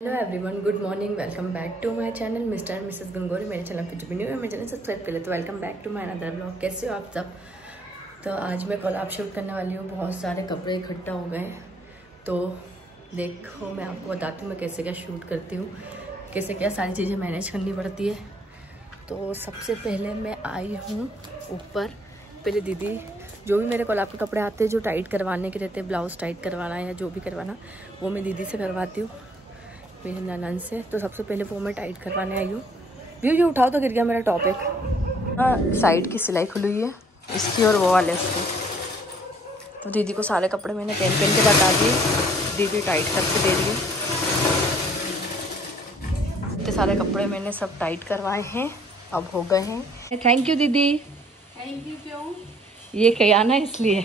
Hello everyone, good morning. Welcome back to my channel Mr and Mrs Gangori. मेरे channel पे जो भी new है मेरे चैनल सब्सक्राइब कर ले। तो welcome back to my another blog. कैसे हो आप सब? तो आज मैं कोलैब शूट करने वाली हूँ। बहुत सारे कपड़े इकट्ठा हो गए, तो देखो मैं आपको बताती हूँ मैं कैसे क्या शूट करती हूँ, कैसे क्या सारी चीज़ें मैनेज करनी पड़ती है। तो सबसे पहले मैं आई हूँ ऊपर। पहले दीदी जो भी मेरे कोलैब के कपड़े आते हैं जो टाइट करवाने के रहते हैं, ब्लाउज टाइट करवाना या जो भी करवाना, वो मैं दीदी से करवाती हूँ, मेरे ननन से। तो सबसे पहले वो मैं टाइट करवाने आई हूँ। व्यू ये उठाओ तो गिर गया मेरा टॉपिक। हाँ, साइड की सिलाई खुली हुई है इसकी और वो वाले इसकी। तो दीदी को सारे कपड़े मैंने पेन के बता दिए, दीदी टाइट करके दे रही है। इतने सारे कपड़े मैंने सब टाइट करवाए हैं, अब हो गए हैं। थैंक यू दीदी। Thank you. क्यों? ये क्या ना, इसलिए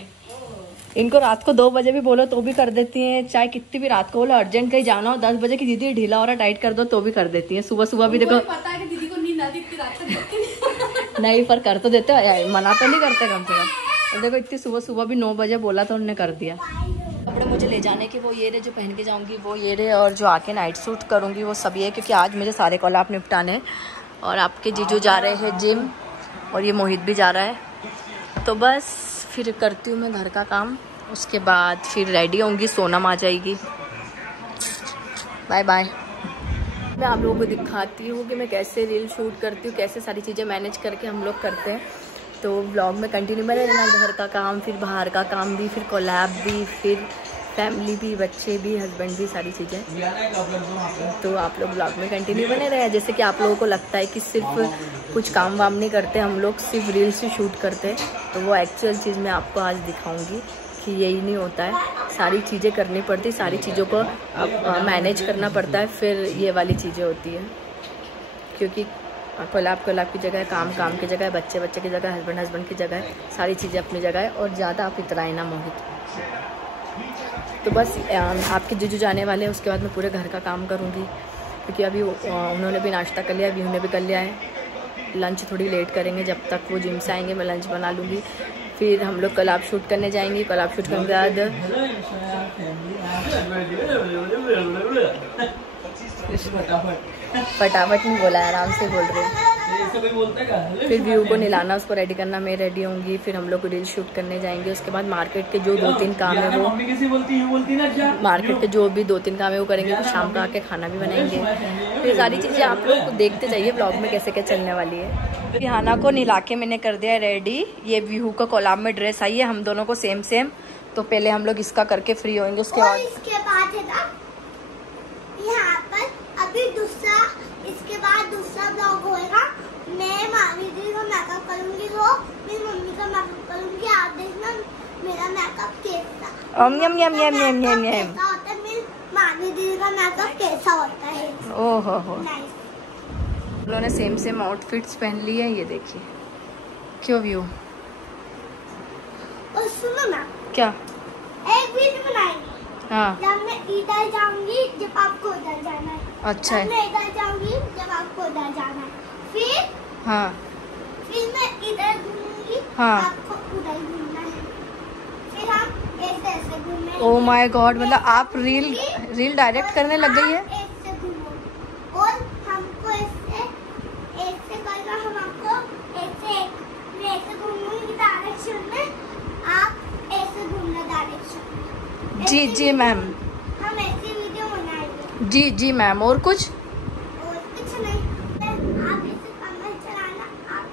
इनको रात को 2 बजे भी बोलो तो भी कर देती हैं, चाहे कितनी भी रात को बोलो अर्जेंट कहीं जाना हो 10 बजे की दीदी ढीला हो रहा टाइट कर दो तो भी कर देती हैं। सुबह सुबह भी देखो पता है कि दीदी को नींद आती इतनी रात तक। नहीं, पर कर तो देते हो, मना तो नहीं करते कम से कम। और देखो इतनी सुबह सुबह भी 9 बजे बोला तो उन्होंने कर दिया। कपड़े मुझे ले जाने के वो ये रहे, जो पहन के जाऊंगी वो ये रहे, और जो आके नाइट सूट करूंगी वो सब ये, क्योंकि आज मुझे सारे कोलैब निपटाने हैं। और आपके जीजू जा रहे हैं जिम, और ये मोहित भी जा रहा है। तो बस फिर करती हूँ मैं घर का काम, उसके बाद फिर रेडी होंगी, सोनम आ जाएगी। Bye bye. मैं आप लोगों को दिखाती हूँ कि मैं कैसे रील शूट करती हूँ, कैसे सारी चीज़ें मैनेज करके हम लोग करते हैं। तो व्लॉग में कंटिन्यू बने रहना। घर का काम, फिर बाहर का काम भी, फिर कोलैब भी, फिर फैमिली भी, बच्चे भी, हस्बैंड भी, सारी चीज़ें। तो आप लोग व्लॉग में कंटिन्यू बने रहे। जैसे कि आप लोगों को लगता है कि सिर्फ कुछ काम वाम नहीं करते हम लोग, सिर्फ रील्स ही शूट करते, तो वो एक्चुअल चीज़ मैं आपको आज दिखाऊंगी कि यही नहीं होता है। सारी चीज़ें करनी पड़ती, सारी चीज़ों को मैनेज करना पड़ता है, फिर ये वाली चीज़ें होती है। क्योंकि कोलैब की जगह है, काम की जगह है, बच्चे की जगह, हस्बैंड की जगह है, सारी चीज़ें अपनी जगह है। और ज़्यादा आप इतराए ना मोहित। तो बस आपके जीजू जाने वाले हैं, उसके बाद मैं पूरे घर का काम करूँगी, क्योंकि अभी उन्होंने भी नाश्ता कर लिया, अभी उन्होंने भी कर लिया है। लंच थोड़ी लेट करेंगे, जब तक वो जिम से आएंगे मैं लंच बना लूँगी। फिर हम लोग कोलैब शूट करने जाएंगे। कोलैब शूट करने के बाद फटाफट नहीं बोला, आराम से बोल रहे हैं। फिर व्यू को नहलाना, उसको रेडी करना, मैं रेडी होंगी। फिर हम लोग रील शूट करने जाएंगे। उसके बाद मार्केट के जो 2-3 काम है वो मार्केट के जो भी 2-3 काम है वो करेंगे। फिर शाम का आके खाना भी बनाएंगे। फिर सारी चीज़ें आप लोग देखते जाइए ब्लॉग में कैसे क्या चलने वाली है। रिहाना को नहला के मैंने कर दिया रेडी। ये व्यू का कोलैब में ड्रेस आई है हम दोनों को सेम। तो पहले हम लोग इसका करके फ्री होंगे, उसके बाद है ना यहाँ पर अभी इसके बाद दूसरा ब्लॉग होएगा। मैं मामी जी का मेकअप करूंगी, वो मेरी मम्मी का मेकअप करूंगी। आप देखना मेरा मेकअप कैसा होता है, मेरी मामी जी का मेकअप कैसा होता है। ओहो हो, उन्होंने सेम आउटफिट्स पहन ली है। ये देखिए क्यों व्यू। और सुनो ना, क्या एक वीडियो बनाएंगे। हाँ, जब मैं इधर जाऊंगी जब आपको उधर जाना है। अच्छा है। मैं इधर जाऊंगी जब आपको उधर जाना है। फिर मैं इधर घूमूंगी, हाँ, आपको उधर घूमना है। फिर हम ऐसे घूमेंगे। ओ माय गॉड, मतलब आप रील डायरेक्ट करने लग गई है। ऐसे घूमो और हमको ऐसे करना। हम आपको ऐसे घूमूंगी डायरेक्शन में, आप ऐसे घूमना डायरेक्शन में। जी मैम, हम ऐसी वीडियो बनाएंगे। जी मैम। और कुछ नहीं, आप ऐसे कमर चलाना, आप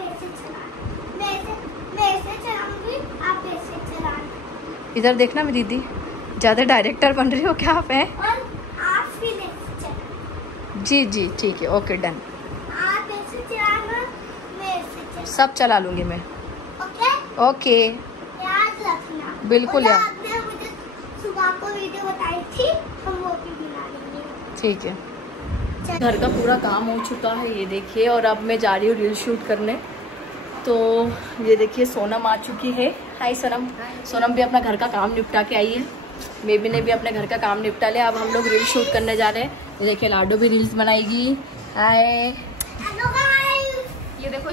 ऐसे चलाना। मैं ऐसे चलाऊंगी, आप ऐसे चलाना। इधर देखना मैं दीदी, ज्यादा डायरेक्टर बन रही हो क्या आप? है और आप फिर ऐसे चलाना। जी ठीक है, ओके डन। आप ऐसे चलाना, मैं ऐसे चलाना। सब चला लूंगी मैं। ओके याद रखना। बिल्कुल यार। आपने मुझे सुबह को वीडियो बताई थी, हम वो भी बना लेंगे। ठीक है। घर का पूरा काम हो चुका है, ये देखिए। और अब मैं जा रही हूँ रील शूट करने। तो ये देखिए सोनम आ चुकी है। हाय सोनम। सोनम भी अपना घर का काम निपटा के आई है। बेबी ने भी अपने घर का काम निपटा लिया। अब हम लोग रील शूट करने जा रहे हैं। ये देखिए लाडो भी रील्स बनाएगी। हाय, ये देखो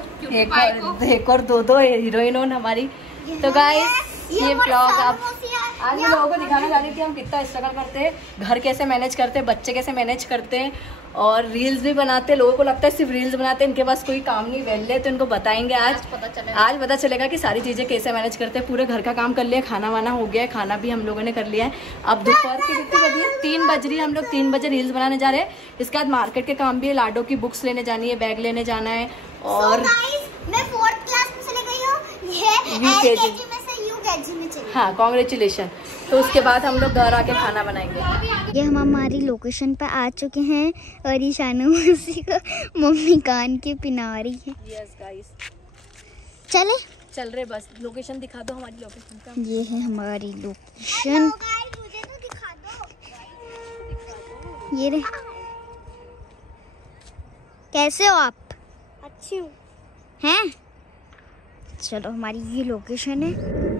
एक और 2 हीरोइन हमारी। तो गाइस ये ब्लॉग आप आज मैं लोगों को दिखाने जा रही थी हम कितना स्ट्रगल करते हैं, घर कैसे मैनेज करते हैं, बच्चे कैसे मैनेज करते हैं और रील्स भी बनाते हैं। लोगों को लगता है सिर्फ रील्स बनाते हैं, इनके पास कोई काम नहीं वेले, तो इनको बताएंगे आज पता चलेगा कि सारी चीज़ें कैसे मैनेज करते हैं। पूरे घर का काम कर लिया, खाना वाना हो गया है, खाना भी हम लोगों ने कर लिया है। अब दोपहर की कितनी बजी है? 3 बज रही है। हम लोग 3 बजे रील्स बनाने जा रहे हैं। इसके बाद मार्केट के काम भी है, लाडो की बुक्स लेने जानी है, बैग लेने जाना है और मैं 4th क्लास में चली गई हूँ, ये LKG में से UKG में चली। हाँ, कांग्रेचुलेशन। तो उसके बाद हम लोग घर आके खाना बनाएंगे। ये हम हमारी लोकेशन पर आ चुके हैं और ये शानू मौसी को मम्मी कान के पिना रही है। यस गाइस, चले चल रहे, बस लोकेशन दिखा दो हमारी लोकेशन का। ये है हमारी लोकेशन, मुझे तो दिखा दो। ये रे। कैसे हो आप? अच्छी हूँ। हैं? चलो, हमारी ये लोकेशन है,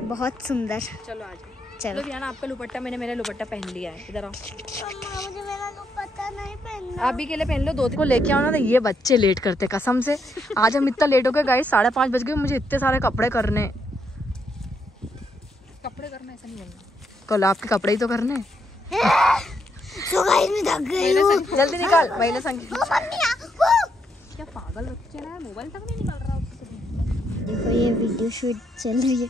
बहुत सुंदर। चलो आज चलो ध्यान, आपका दुपट्टा मैंने मेरा दुपट्टा पहन लिया है। इधर आओ, अम्मा मुझे मेरा दुपट्टा नहीं पहनना। आप भी के लिए पहन लो। 2 को लेके आओ ना, तो ये बच्चे लेट करते कसम से। आज हम इतना लेट हो गए गाइस, 5:30 बज गए। मुझे इतने सारे कपड़े करने ऐसा नहीं बोलना, कल आपके कपड़े ही तो करने। तो गाइस मैं थक गई हूँ। जल्दी निकाल, महिला संगीत। क्या पागल बच्चे ना, मोबाइल तक नहीं निकाल रहा उससे। देखो, ये वीडियो शूट चल रही है।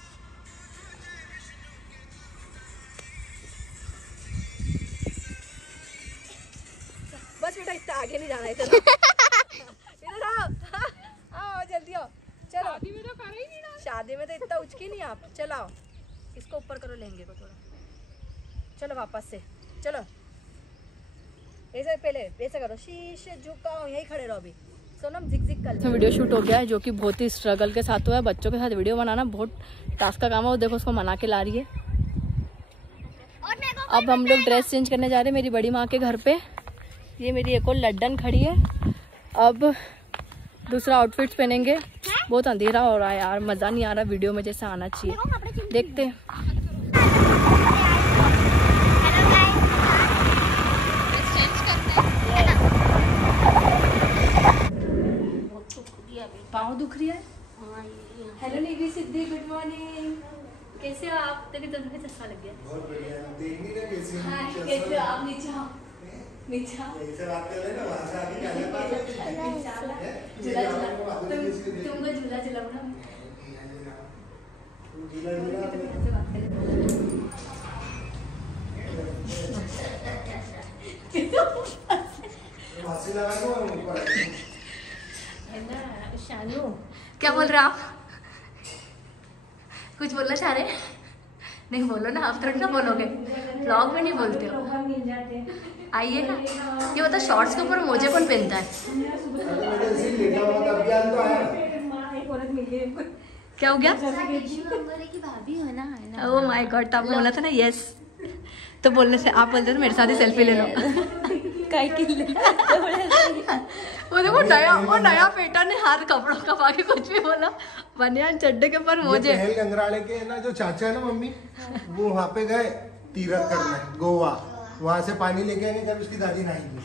बस बेटा, इतना आगे नहीं जाना है। इधर आओ, जल्दी आओ। चलो, शादी में तो कर ही नहीं ना। शादी में तो इतना उचकी नहीं आप। चलो आओ, इसको ऊपर करो, लहंगे को थोड़ा। चलो वापस से, चलो ऐसे पहले ऐसे करो, शीशे झुकाओ, यही खड़े रहो। अभी सोनम जिग कर। वीडियो शूट हो गया है, जो कि बहुत ही स्ट्रगल के साथ हुआ है। बच्चों के साथ वीडियो बनाना बहुत टास्क का काम है। वो देखो, उसको मना के ला रही है। अब हम लोग ड्रेस चेंज करने जा रहे हैं मेरी बड़ी माँ के घर पे। ये मेरी एक और लड्डन खड़ी है। अब दूसरा आउटफिट्स पहनेंगे। बहुत अंधेरा हो रहा है यार, मज़ा नहीं आ रहा वीडियो में जैसे आना चाहिए। देखते हैं। पाँव दुख रही है। हेलो निधि सिद्धि, गुड मॉर्निंग। कैसे हो आप? तेरी दोनों में चश्मा लग गया। बहुत बढ़िया, देख नहीं रहे कैसे हैं? हाँ, कैसे हो आप? नीचे आओ, नीचे आओ। ऐसे बात कर रहे हैं ना, वहाँ से आके क्या करना है? झूला तुमको झूला झूलाऊंगा। शानू, क्या बोल रहे आप? कुछ बोलना चाह रहे? नहीं बोलो ना, आप थोड़ी ना बोलोगे, ब्लॉग में नहीं बोलते हो। आइए ना। ये बता, शॉर्ट्स के ऊपर मोजे कौन पहनता है? क्या हो गया? भाभी हो ना? ओह माय गॉड, तो आपने बोला था ना यस, तो बोलने से आप बोलते थे मेरे साथ ही सेल्फी ले लो। वो देखो, वो नया पैटर्न है, हाथ कपड़ों का पाके कुछ भी बोला। बनियान चड्डे के ऊपर मोजे। पहल गंगराड़े के ना जो चाचा है ना मम्मी, वो वहाँ पे गए तीरथ करने गोवा। वहाँ से पानी लेके आएंगे, जब उसकी दादी नहाएगी।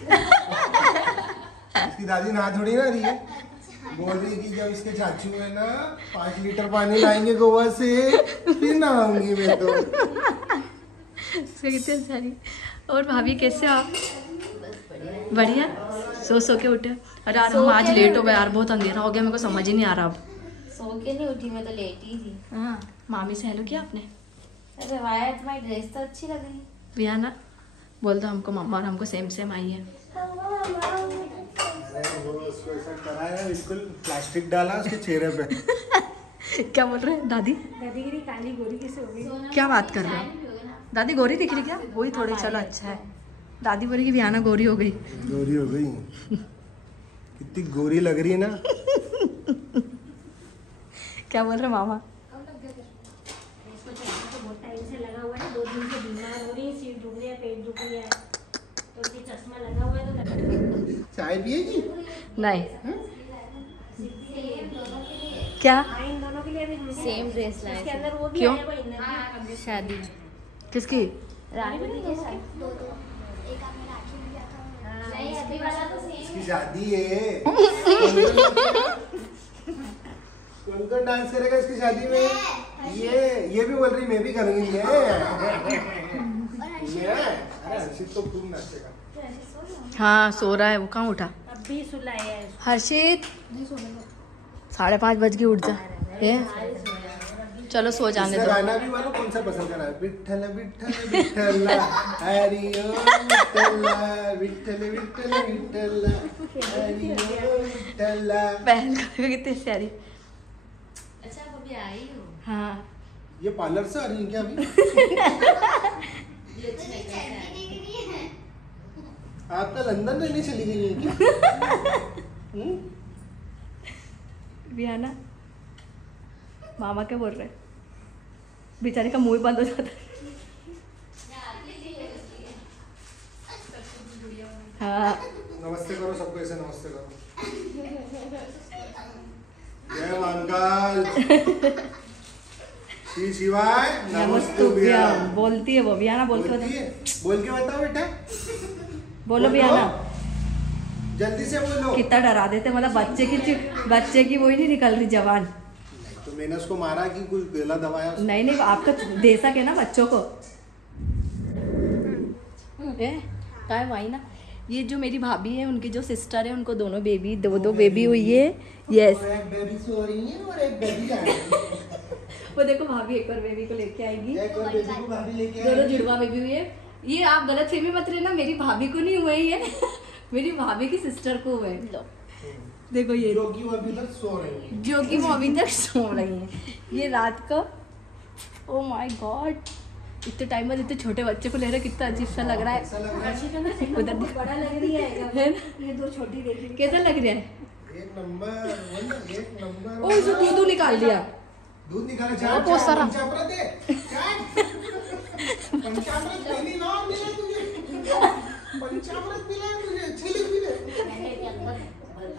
उसकी दादी नहा थोड़ी ना रही है, बोल रही कि जब इसके चाचू है ना 5 लीटर पानी लाएंगे गोवा से, फिर नहाऊंगी मैं तो। कितनी सारी। और भाभी कैसे हो आप? बढ़िया। सो के उठे। अरे यार, हम आज लेट हो गए यार, बहुत अंधेरा हो गया, मेरे को समझ ही नहीं आ रहा अब। सो के नहीं उठी, मैं तो लेट ही थी। हाँ, मामी से हेलो किया आपने? अरे वाह, तुम्हारी ड्रेस तो अच्छी लग रही है। भैया ना बोल दो हमको, मम्मा और हमको सेम सेम आई है। वो उसको ऐसा कराया, बिल्कुल प्लास्टिक डाला उसके चेहरे पे। क्या बोल रहे हैं दादी? दादी गिरी काली गोरी कैसे हो गई? क्या बात कर रहे हो? दादी गोरी दिख रही क्या? वही थोड़ी, चलो अच्छा है। दादी बोली कि बियाना गोरी हो गई। गोरी हो गई, कितनी गोरी लग रही है ना। क्या बोल रहे मामा? बहुत टाइम से लगा हुआ है, 2 दिन से बीमार हो रही है, सिर दुख रहा है, पेट दुख रहा है, तो ये चश्मा लगा हुआ है तो चाय पिएगी? नहीं। क्या? इन दोनों के लिए अभी सेम ड्रेस लाए इसके अंदर वो भी क्यों? आया, वो इनर भी। शादी किसकी? रानी के साथ। नहीं, अभी वाला तो सेम। इसकी शादी है। कौन कौन डांस करेगा इसकी शादी में? ये भी बोल रही मैं भी करूंगी मैं। हर्षित तो खूब नाचेगा। हाँ सो रहा है वो, कहाँ उठा? अभी सुलाया है। हर्षित 5:30 बज गए, उठ जा। चलो सो जाने इसका दो। गाना भी मानो कौन सा पसंद कर रहा है? विठ्ठल विठ्ठल विठ्ठल हरि ओम विठ्ठल विठ्ठल विठ्ठल विठ्ठल हरि ओम विठ्ठल। पहन कर कितनी प्यारी। अच्छा आप अभी आई हो? हाँ ये पार्लर से आ रही है क्या अभी? ये अच्छी लग है। आप तो लंदन रहने चली गई हैं क्या? विहाना मामा क्या बोल रहे हैं? बेचारे का मुंह ही बंद हो जाता है। हाँ नमस्ते करो सबको, ऐसे नमस्ते करो। जय मंगल श्री शिवाय नमस्तुभ्यम। बोलती है वो, विहाना बोल के बोलती बताओ। है? बोल के बताओ बेटा। बोलो विहाना। जल्दी से बोलो। कितना डरा देते, मतलब बच्चे की वही नहीं निकल रही जवान। तो मैंने उसको मारा कि कुछ गला दबाया उसको? नहीं नहीं, आपका दे सके ना बच्चों को। काय भाई ना, ये जो मेरी भाभी है उनकी जो सिस्टर है, उनको दोनों बेबी दो बेबी हुई है। यस, एक बेबी सो रही है और एक बेबी आ रही है। वो देखो भाभी एक और बेबी को लेके आएगी। एक और बेबी को भाभी लेके दोनों आएगी। जुड़वा बेबी हुई है। ये आप गलत फहमी मत लेना, मेरी भाभी को नहीं हुए ये मेरी भाभी की सिस्टर को हुए। लो देखो ये, जो कि वो अभी तक सो रही है। जो कि वो अभी तक सो रही है। ये रात को, ओ माय गॉड, इतने टाइम बाद इतने छोटे बच्चे को ले रहे, कितना अजीब सा लग रहा ऐसा है। लग रहा है उधर बड़ा लग रही है ये दो छोटी देख रही। कैसा लग रहा है? एक नंबर, एक नंबर। ओ इसे दूध निकाल दिया। दूध निकाला। बहुत बहुत सारा। पंचामृत है। पंचामृत पीनी ना मिला तुझे। पंचामृत मिला है तुझे, छीले पीले।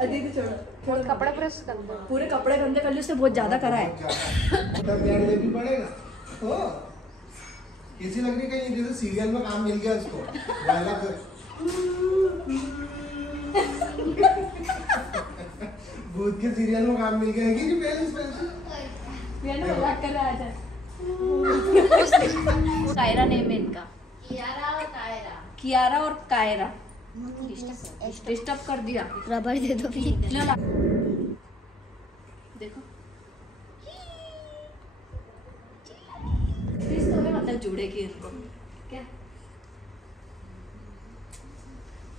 अजीब छोड़ो, कपड़े प्रेस कर दो। पूरे कपड़े गंदे कर लिए, उससे बहुत ज्यादा करा है। तब यार ये भी पड़ेगा। हो किसी लग रही कहीं जैसे सीरियल में काम मिल गया उसको वाला कर। भूत के सीरियल में काम मिल गया है कि पहले ये ना मजाक कर रहा है। कायरा नेम है इनका, कियारा और कायरा। डिस्टर्ब कर दिया। रबर दे दो प्लीज। लो ला। देखो तो मतलब जुड़ेगी इनको क्या?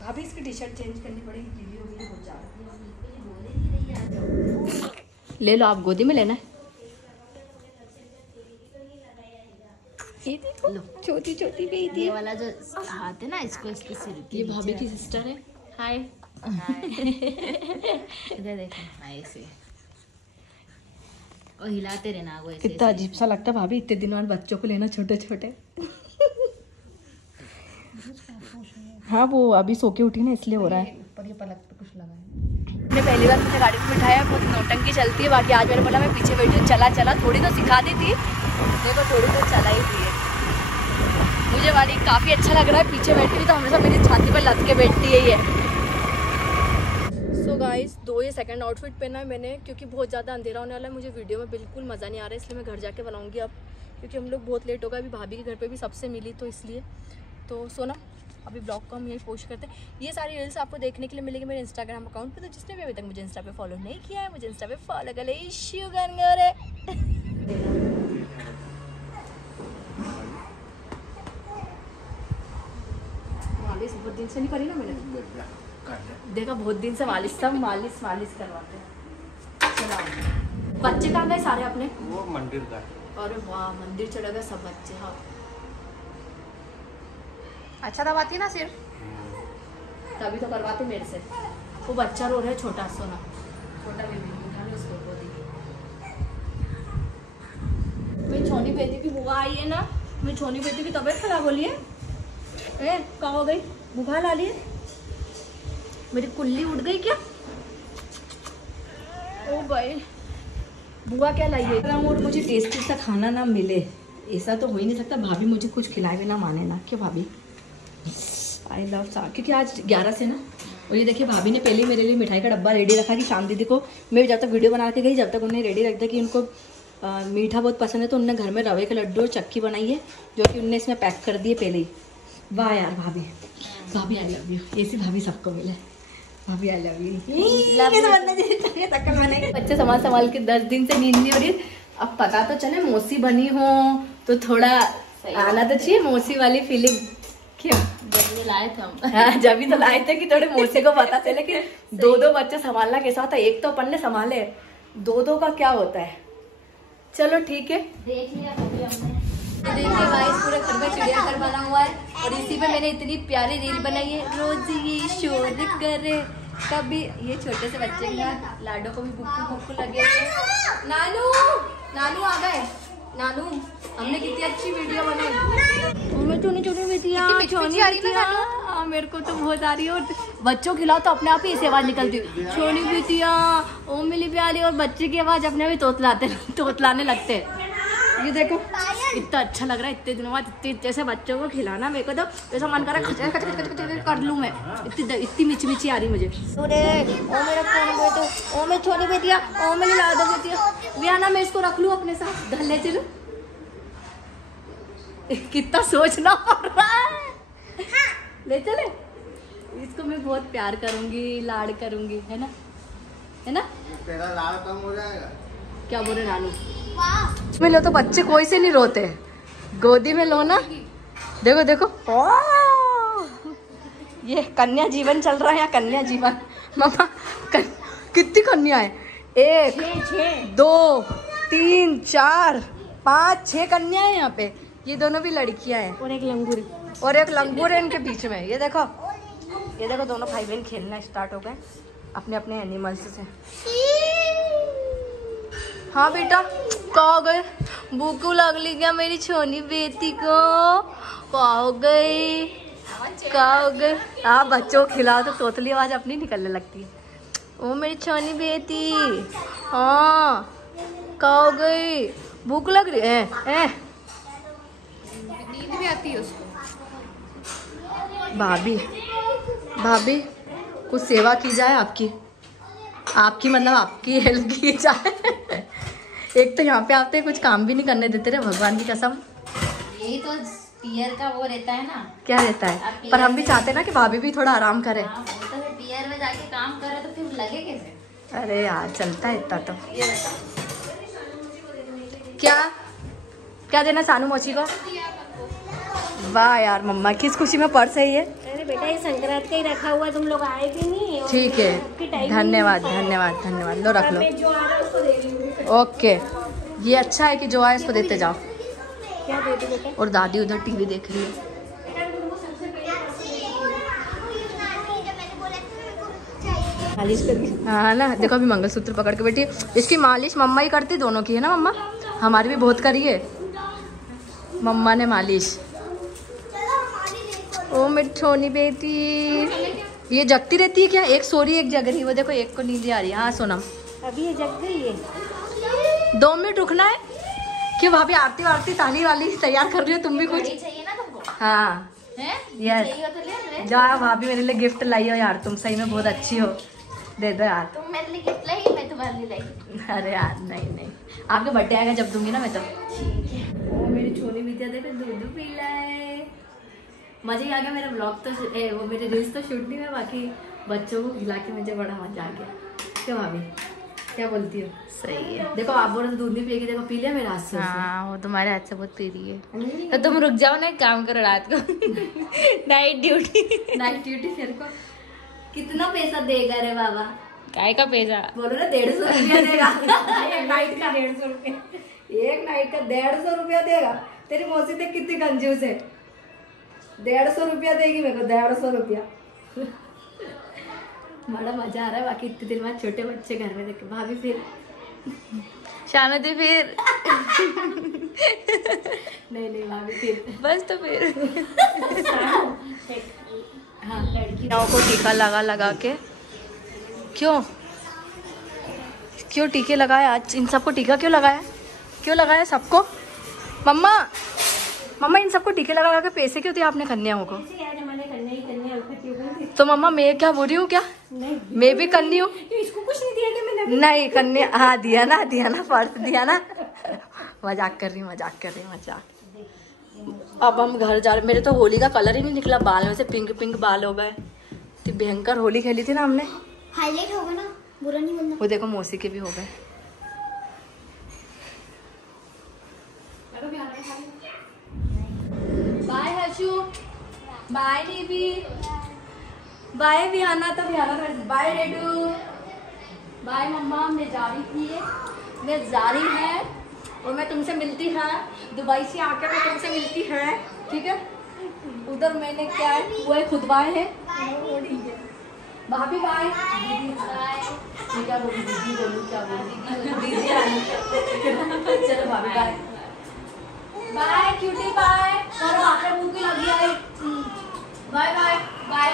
भाभी इसकी टी शर्ट चेंज करनी पड़ेगी, गीली हो गई बहुत ज्यादा। ले लो, आप गोदी में लेना है। ये देखो छोटी छोटी बेटी ये है। वाला जो हाथ है ना, इसको इसके सिर के ये भाभी की सिस्टर है। हाय इधर देखो ऐसे, और हिलाते रहना वो ऐसे। कितना अजीब सा लगता है भाभी, इतने दिन बाद बच्चों को लेना छोटे छोटे। हाँ वो अभी सो के उठी ना, इसलिए हो रहा है। ऊपर ये पलक पे कुछ लगा है। मैंने पहली बार मुझे गाड़ी में बिठाया, बहुत नौटंकी चलती है। बाकी आज मैंने बोला मैं पीछे बैठी हूँ, चला चला थोड़ी तो सिखा दी थी, देखो थोड़ी तो चला ही दी है। मुझे वाली काफ़ी अच्छा लग रहा है, पीछे बैठी हुई तो हमेशा मेरी छाती पर लग के बैठती है ये। सो गाइस, 2 ये सेकंड आउटफिट पहना है मैंने, क्योंकि बहुत ज़्यादा अंधेरा होने वाला है। मुझे वीडियो में बिल्कुल मज़ा नहीं आ रहा है, इसलिए मैं घर जाके बनाऊँगी अब, क्योंकि हम लोग बहुत लेट हो गए। अभी भाभी के घर पे भी सबसे मिली तो इसलिए। तो सोना अभी ब्लॉग को हम यही पोस्ट करते हैं। ये सारी रील्स आपको देखने के लिए मिलेगी मेरे इंस्टाग्राम अकाउंट पे, तो जिसने भी अभी तक मुझे इंस्टा पे फॉलो नहीं किया है, मुझे इंस्टा पे फॉलो कर ले। मालिश बहुत दिन से नहीं करी ना मैंने, देखा बहुत दिन से मालिश, सब मालिश करवाते हैं। चलो बच्चे कहाँ गए सारे अपने? वो मंदिर का। अरे वाह, मंदिर चले गए सब बच्चे। हाँ अच्छा दबाती ना सिर, तभी तो करवाते मेरे से। वो बच्चा रो रहा है, छोटा सोना, छोटा बेबी, उठा लो उसको गोदी में। मेरी छोटी बेटी की बुआ आई है ना, मेरी छोटी बेटी की तबीयत खराब हो रही है। कहाँ हो गई? बुखार ला लिए? मेरी कुल्ली उड़ गई क्या? ओ भाई, बुआ क्या लाई है? और मुझे टेस्टी सा खाना ना मिले, ऐसा तो हो ही नहीं सकता। भाभी मुझे कुछ खिलाए बिना माने ना, क्यों भाभी? आई लव सा, क्योंकि आज 11 से ना। और ये देखिए भाभी ने पहले ही मेरे लिए मिठाई का डब्बा रेडी रखा कि शाम दीदी को, मैं जब तक वीडियो बना के गई जब तक उन्हें रेडी रख दिया कि उनको मीठा बहुत पसंद है, तो उनने घर में रवे के लड्डू और चक्की बनाई है, जो कि उनने इसमें पैक कर दिए पहले ही। वाह यार भाभी, भाभी आई लव यू। ऐसी भाभी सबको मिले। भाभी आई लव यू। बच्चे संभाल के 10 दिन से नींद नहीं हो रही। अब पता तो चले मौसी बनी हो तो थोड़ा आना तो चाहिए मौसी वाली फीलिंग। क्यों? जब ये लाए थे हम। हाँ, जब भी तो लाए थे कि थोड़े मौसी को पता चले कि 2 बच्चे संभालना कैसा होता है। एक तो अपन ने संभाले, 2 का क्या होता है। चलो ठीक है, देख लिया कभी हमने। देखिए गाइस, पूरे घर में चिड़ियाघर बना हुआ है और इसी पे मैंने इतनी प्यारी रील बनाई है। रोज ये शोर करे, कभी ये छोटे से बच्चे के साथ लाडो को भी बुक्कू लगे हुए। नानू नानू आ गए। नानू, हमने कितनी अच्छी वीडियो बनाई। छोटी बेटियां आ रही है। मेरे को तो बहुत आ रही है। और बच्चों की खिलाओ तो अपने आप ही ऐसी आवाज निकलती है, छोटी बेटियां ओ मिली प्यारी। और बच्चे की आवाज अपने भी तोतलाने लगते हैं। ये देखो इतना अच्छा लग रहा है। इतने दिनों बाद इतने से बच्चों को खिलाना, मेरे को तो ऐसा मन कर रहा है कर लूँ मैं। इतनी मिची आ रही मुझे। ओ मैं छोटी बेटिया, ओ मेरी लाडो बेटिया। वियाना, मैं इसको रख लूँ अपने साथ, घर ले चलूं। कितना सोचना पड़ रहा है। ले चले इसको। मैं बहुत प्यार करूंगी, लाड करूंगी, है ना, है ना। तेरा लाड़ कम हो जाएगा। क्या बोल रहे नानू? में लो तो बच्चे कोई से नहीं रोते, गोदी में लो ना। देखो देखो, ये कन्या जीवन चल रहा है यहाँ, कन्या जीवन। मम्मा कितनी कन्या है? 1 2 3 4 5 6 कन्या है यहाँ पे। ये दोनों भी लड़कियां हैं और एक लंगूर है इनके बीच में। ये देखो दोनों भाई बहन खेलना स्टार्ट हो गए अपने अपने एनिमल्स से। हाँ बेटा, कहाँ गए? भूख लगली क्या मेरी छोनी बेटी को? कहाँ हो गए? हाँ, बच्चों को खिलाओ तो तोतली आवाज अपनी निकलने लगती है। ओ मेरी छोनी बेटी, हाँ कहाँ हो गई? भूख लग रही है? नींद भी आती है उसको। भाभी कुछ सेवा की जाए आपकी मतलब आपकी हेल्प की जाए। एक तो यहाँ पे आते कुछ काम भी नहीं करने देते रहे, भगवान की कसम। यही तो पियर का वो रहता है ना। क्या रहता है? पर हम भी चाहते हैं ना कि भाभी भी थोड़ा आराम करे। हाँ, तो पियर में जाके काम करे तो फिर लगे कैसे? अरे यार, चलता है इतना तो। क्या देना सानू मौसी को? वाह यार मम्मा, किस खुशी में पर्स है ये? अरे बेटा, ये संक्रांत का ही रखा हुआ, तुम लोग आए भी नहीं। ठीक है, धन्यवाद। लो रख लो। जो आ रहा है उसको दे दूंगी। ओके, ये अच्छा है कि जो आए उसको देते जाओ। क्या दे दूं बेटा? और दादी उधर टीवी देख रही है। मालिश कर। हाँ ना, देखो अभी मंगलसूत्र पकड़ के बैठी। इसकी मालिश मम्मा ही करती, दोनों की है ना मम्मा। हमारी भी बहुत करी है मम्मा ने मालिश। ओ मेरी छोनी बेटी, ये जगती रहती है क्या? एक सो रही है, एक जग रही है। वो देखो, एक को नींद आ रही है। हाँ सोनम, अभी ये जग गई है। 2 मिनट रुकना है। क्यों भाभी, आरती वारती ताली वाली तैयार कर रही हो तुम भी कुछ? चाहिए ना तुमको? हाँ यस, जाओ भाभी, मेरे लिए गिफ्ट लाई हो यार, तुम सही में बहुत अच्छी हो। दे दो यार। तुम मेरे लिए गिफ्ट लाई, मैं तुम्हारे लिए लाई। अरे यार नहीं, आपके बर्थडे आएगा जब दूंगी ना मैं तो। ठीक है। ओ मेरी छोनी बिटिया, देखो दूध पी लाए। मजा ही आ गया। मेरा ब्लॉग तो वो मेरे रील्स तो शूट नहीं हुआ, बाकी बच्चों को खिला के मुझे बड़ा मजा आ गया। क्यों भाभी, क्या बोलती हो? सही है। देखो आप बोल रहे दूध नहीं पिएगी, देखो पी लिया मेरे हाथ से। हाँ, वो तुम्हारे हाथ से बहुत पी रही है। तो तुम रुक जाओ ना, एक काम करो रात को। नाइट ड्यूटी मेरे को कितना पैसा देगा रे बाबा? काय का पैसा? बोलो ना, 150 रुपया देगा। एक नाइट का 150 रुपया, एक नाइट का 150 रुपया देगा। तेरी मौसी देख कितनी कंजूस है, 150 रुपया देगी मेरे को, 150 रुपया। बड़ा मजा आ रहा है। बाकी इतने दिन बाद छोटे बच्चे घर में देखे। भाभी फिर शानू दी फिर नहीं भाभी फिर बस तो फिर हाँ, लड़कियों को टीका लगा के। क्यों टीके लगाए आज? इन सबको टीका क्यों लगाया सबको? मम्मा इन सबको टीके लगा के पैसे क्यों दिए आपने कन्याओं को? तो मम्मा मैं क्या बुरी हूँ क्या? नहीं, मैं भी कन्या हूँ। इसको कुछ नहीं दिया क्या मैंने? नहीं, कन्या हाँ दिया ना पर्स दिया ना। मजाक कर रही मजाक। अब हम घर जा रहे। मेरे तो होली का कलर ही नहीं निकला, बाल में से पिंक बाल हो गए। तो भयंकर होली खेली थी ना हमने। हाईलाइट होगा ना, बुरा नहीं बोलना। वो देखो मौसी के भी हो गए। Bye Harshu, bye Nivi, bye Vihana. तो विहाना बाय रेडू, बाय मम्मा। मैं जा रही है और मैं तुमसे मिलती है दुबई से आकर, मैं तुमसे मिलती है, ठीक है। उधर मैंने क्या है वो है खुद बाय है, भाभी बाय, क्या बोलूं दीदी, बोलूं क्या बोलूं दीदी चलो भाभी बाय बाय, क्यूटी बाय। और आकर मुंह की लगी आई, bye bye bye.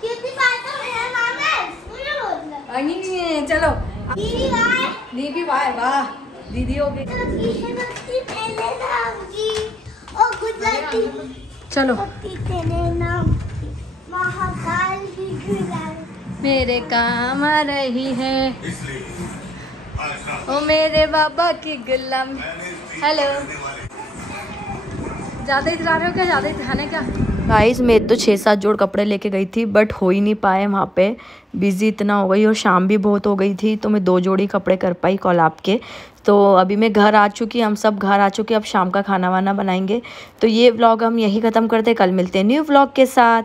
Cutie bye तो मेरा नाम है, मुझे बोलना नहीं है। चलो दीदी बाय, दीदी बाय। वाह दीदी हो गई। पहले नाम जी और गुजराती चलो तेरे नाम महाकाल की गुलाम मेरे काम आ रही है, ओ मेरे बाबा की गुलाम। हेलो, ज़्यादा इतरा रहे हो क्या, ज़्यादा इतराने क्या। गाइस मैं तो 6-7 जोड़ कपड़े लेके गई थी, बट हो ही नहीं पाए वहाँ पे। बिजी इतना हो गई और शाम भी बहुत हो गई थी, तो मैं 2 जोड़ी कपड़े कर पाई कोलाब के। तो अभी मैं घर आ चुकी, हम सब घर आ चुके। अब शाम का खाना वाना बनाएंगे। तो ये व्लॉग हम यही ख़त्म करते, कल मिलते हैं न्यू व्लॉग के साथ।